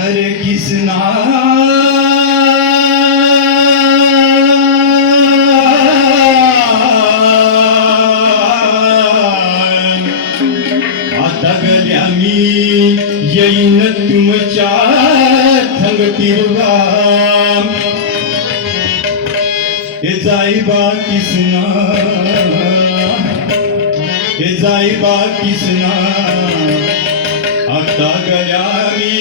हरे कृष्णा आता गल्या मी येईन तुमच्या संगतीवा हे जाईबा कृष्णा हे जाईबा कृष्णा आता गल्या मी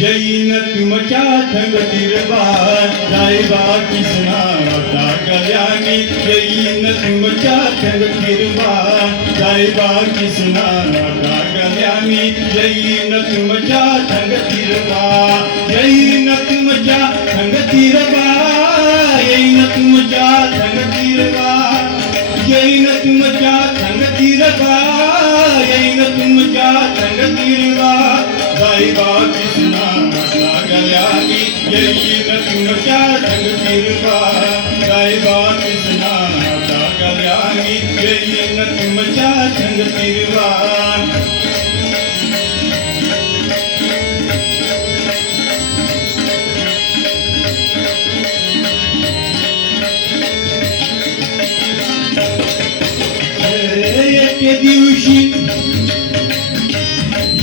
येईन तुमच्या संगतीवा जाईबा कृष्णा आता गल्या मी येईन तुमच्या संगतीवा जाईबा कृष्णा आता गल्या मी येईन तुमच्या संगतीवा येईन तुमच्या संगतीवा येईन तुमच्या संगतीवा येईन तुमच्या संगतीवा येईन तुमच्या संगतीवा जाईबा कृष्णा आता गल्या मी येईन तुमच्या संगतीवा जाईबा कृष्णा आता गल्या मी येईन तुमच्या संगतीवा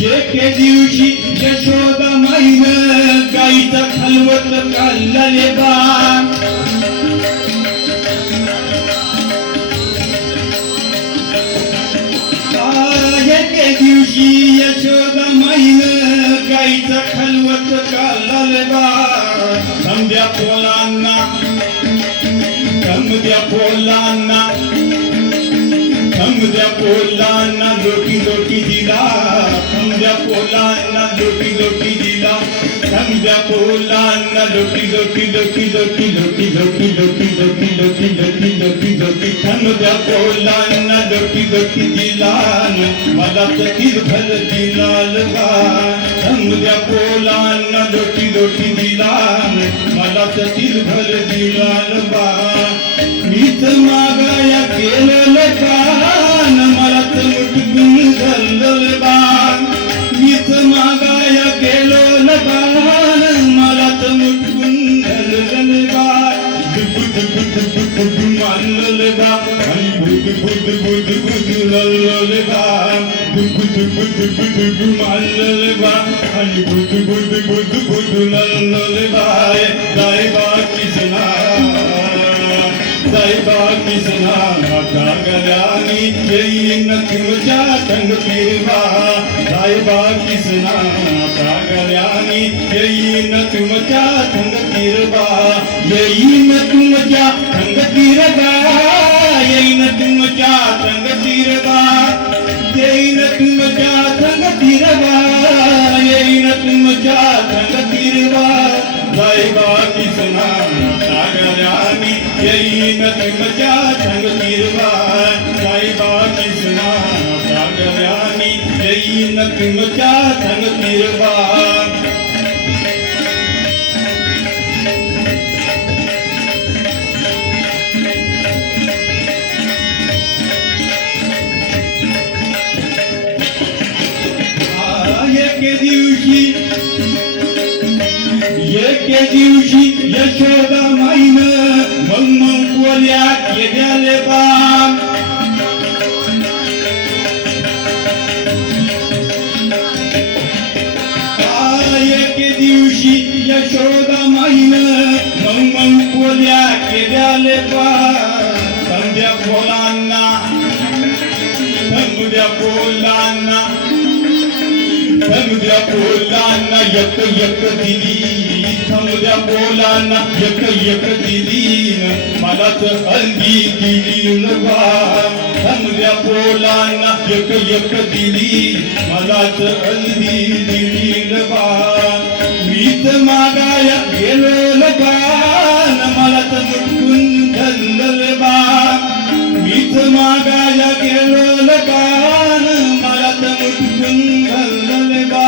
एके दिवशी यशोदा माईनं गाईचा खलवत काढले बा एके दिवशी यशोदा माईनं गाईचा खलवत काढले बा समद्या पोलांना समद्या पोलांना लोटी लोटी दिला समद्या पोलांना लोटी लोटी दिला समद्या पोलांना लोटी लोटी लोटी लोटी लोटी लोटी लोटी लोटी लोटी लोटी लोटी लोटी समद्या पोलांना लोटी लोटी दिला मला तर भर दिला बा समद्या पोलांना लोटी लोटी दिला मला तर भर दिला बा मीच मागाया केलेलं कान मला तर मुठगुण झालं बा मीच मागाया केलेलं कान मला तर मुठगुण झालं बा दुबु मानलं बा आणि बुद लल्लं बा दुबु मानलं बा आणि बुद लल्लं बा जाईबा कृष्णा जाईबा कृष्णा आता गल्या मी येईन तुमच्या संगतीवा जाईबा कृष्णा आता गल्या मी येईन तुमच्या संगतीवा येईन तुमच्या संगतीवा येईन तुमच्या संगतीवा येईन तुमच्या संगतीवा येईन तुमच्या संगतीवा जाईबा कृष्णा आता गल्या मी येईन तुमच्या संगतीवा जाईबा कृष्णा आता गल्या मी येईन तुमच्या संगतीवा एके दिवशी यशोदा माईनं मग कोल्या केल्याले बा एके दिवशी यशोदा माईनं मग कोल्या केल्याले बा समद्या पोलांना समद्या पोलांना एक दिली समद्या पोलांना एक दिली मला तर हल्दी दिली बा समद्या पोलांना एक दिली मला तर हल्दी दिली बा मीच मागाया गेलो बा मला तर मुटकून धरलं बा मीच मागाया गेलो बा मला तर मुटकून धरलं बा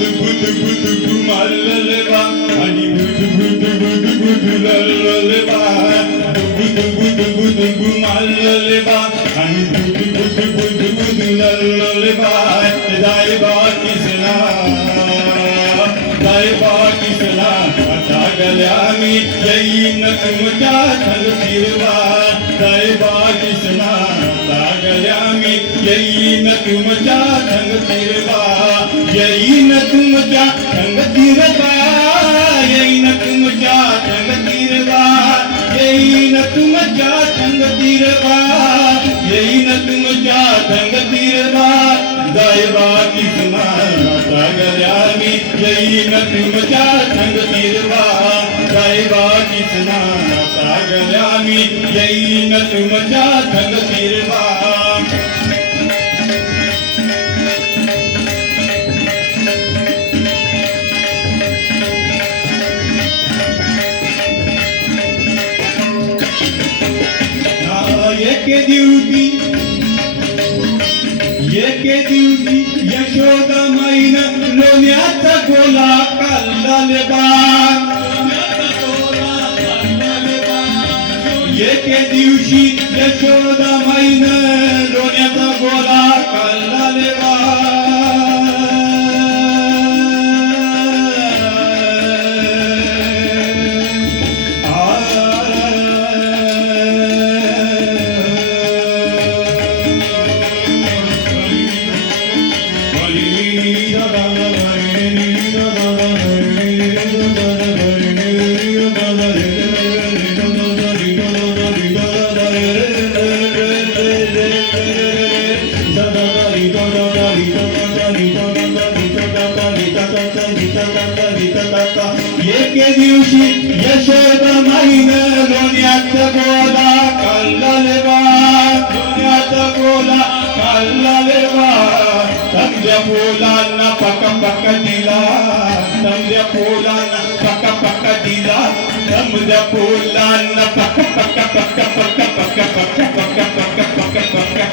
दुबु मारलं बा आणि बुद लल्लं बा दुबु मारलं बा आणि बुद लल्लं बा जाईबा मी येईन तुमच्या संगतीरवा साहेबाजीसना सागऱ्या मी येईन तुमच्या संगतीरवा येईन तुमच्या संगतीरवा येईन तुमच्या संगतीरवा येईन तुमच्या संगतीरवा येईन तुमच्या संगतीरवा साहेबाजीसना सागऱ्या मी येईन तुमच्या संगतीरवा साहेबाजीसना सागऱ्या मी येईन तुमच्या संगतीरवा एके दिवशी यशोदा माईन लोण्याचा गोला काढलाले बाग एके दिवशी यशोदा माईन लोण्याचा गोला काढलाले एके दिवशी यशोदा माईन लोण्याचा गोला काढलाले बा लोण्याचा गोला काढलाले बा समजा फुलांना पका दिला समजा फुलांना पका दिला समजा फुलांना पका